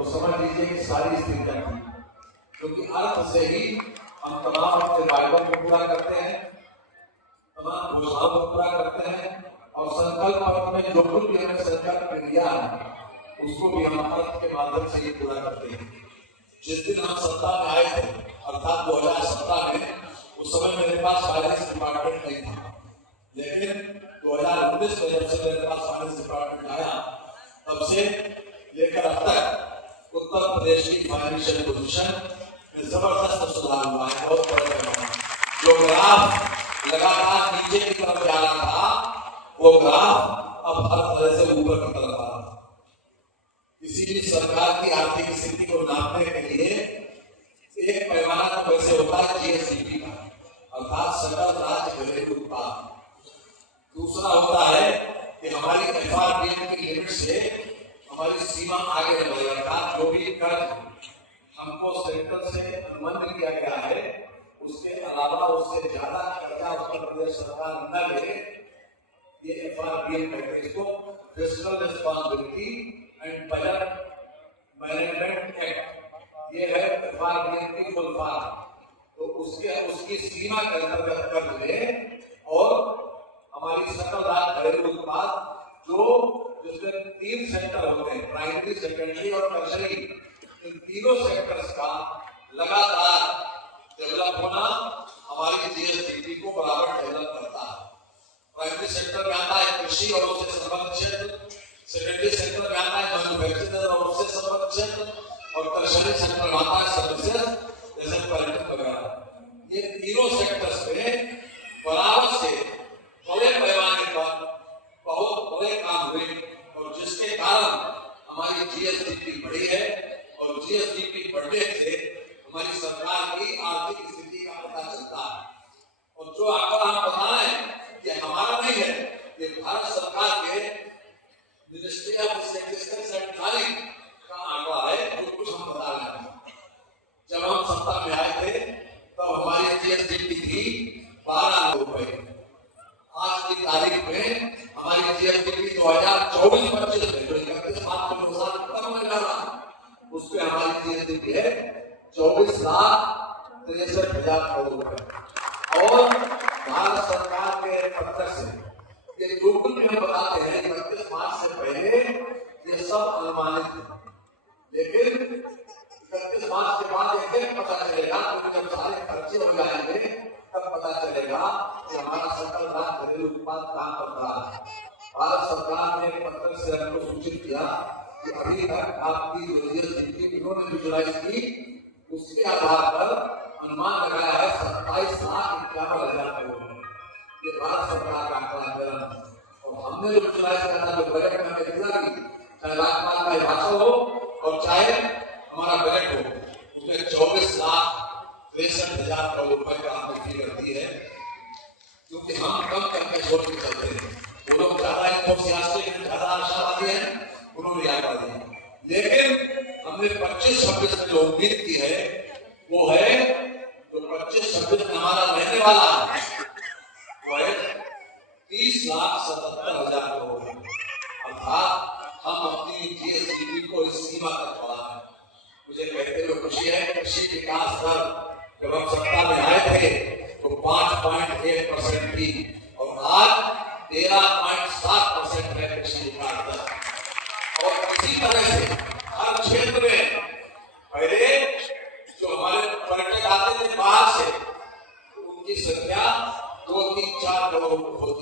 तो समझ लीजिए कि सारी स्थितियां थी, क्योंकि अर्थ से ही हम तमाम अपने वायदों को पूरा करते हैं, तमाम घोषणाओं को पूरा करते हैं, और संकल्प पत्र में जो कुछ भी हमें संकल्प लिया है उसको भी हम अर्थ के माध्यम से ही पूरा करते हैं। जिस दिन हम सत्ता में आए थे अर्थात 2017 में, उस समय मेरे पास फाइनेंस डिपार्टमेंट नहीं था, लेकिन 2019 में जब से मेरे पास फाइनेंस डिपार्टमेंट आया तब से लेकर अब तक उत्तर प्रदेश की फाइनेंशियल पोजीशन में जबरदस्त सुधार हुआ है। बहुत बड़ा जो ग्राफ लगातार नीचे की तरफ जा रहा था वो ग्राफ अब हर तरह से ऊपर की तरफ आ रहा है। किसी भी सरकार की आर्थिक स्थिति को नापने के लिए एक पैमाना तो वैसे होता है जीएसडीपी का, अर्थात सकल राज्य घरेलू उत्पाद। दूसरा होता है कि हमारी एफआरबीएम की लिमिट से हमारी सीमा आगे न बढ़े, अर्थात जो भी कर्ज हमको सेंटर से अनुबंध किया गया है उसके अलावा उससे ज्यादा कर्जा उत्तर प्रदेश सरकार न ले, ये एफआरबीएम कहते हैं इसको, fiscal responsibility and budget management act. ये है एफआरबीएम की फुल फॉर्म। तो उसकी सीमा के अंतर्गत कर्ज ले और हमारी सकल राज्य घरेलू उत्पाद जिसमें 3 सेक्टर होते हैं, प्राइमरी, सेकेंडरी और टर्शरी, इन तीनों सेक्टर्स का लगातार डेवलप होना हमारी जीएसडीपी को बराबर डेवलप करता है। प्राइमरी सेक्टर में आता है कृषि और उससे संबंधित क्षेत्र, सेकेंडरी सेक्टर में आता है मैन्युफैक्चरिंग और उससे संबंधित क्षेत्र, और टर्शरी सेक्टर में आता है सर्विसेज जैसे पर्यटन वगैरह। ये तीनों सेक्टर्स में बराबर से बड़े पैमाने पर बहुत बड़े काम हुए और जिसके कारण हमारी जीएसडीपी बढ़ी है, और जीएसडीपी बढ़ने से हमारी सरकार की आर्थिक स्थिति का पता चलता है। और जो आंकड़ा हम बता रहे हैं ये हमारा नहीं है, ये भारत सरकार के ministry of statistics and planning का आंकड़ा है, जो कुछ हम बता रहे हैं। जब हम सत्ता में आए थे तब हमारी जीएसडीपी थी 12 रुपए। आज की तारीख में हमारी जीएसडीपी 2024-25 में जो 31 मार्च को 2 साल खत्म होने जा रहा है उस पर हमारी जीएसडीपी है 24,63,000 करोड़ रुपए। और भारत सरकार के पत्र से ये जो कुछ हम बताते हैं 31 मार्च से पहले ये सब अनुमानित है, लेकिन 31 मार्च के बाद एक पता चलेगा, क्योंकि जब सारे खर्चे हो जाएंगे तब पता चलेगा कि हमारा सकल राज्य घरेलू उत्पाद कहां पर रहा है। भारत सरकार ने पत्र से हमको सूचित किया कि अभी तक आपकी जो जीएसडीपी उन्होंने विजुलाइज की उसके आधार पर अनुमान लगाया है 27,51,000 करोड़। ये भारत सरकार का आंकड़ा है, और हमने जो विजुलाइज किया था, जो बजट में हमें दिया कि चाहे राज्यपाल का भाषण हो और चाहे हमारा बजट हो, उसमें 24,63,000 करोड़ रुपए का आपने फिगर दी है। क्योंकि हम कम करके छोड़ के चलते हैं, वो लोग ज्यादा इंथुसियास्टिक, ज्यादा आशावादी हैं, उन्होंने आंकड़ा दिया, लेकिन हमने 25-26 में जो उम्मीद की है वो है जो 25-26 में हमारा रहने वाला है वो है 30,77,000 करोड़। अर्थात हम अपनी जीएसडीपी को इस सीमा तक बढ़ा है। मुझे कहते हुए खुशी है, कृषि विकास दर जब हम सत्ता में आए थे तो 5.1% थी और आज 13.7% है कृषि विकास दर। और इसी तरह से हर क्षेत्र में पहले जो हमारे पर्यटक आते थे बाहर से, उनकी संख्या 2-3-4 करोड़ होती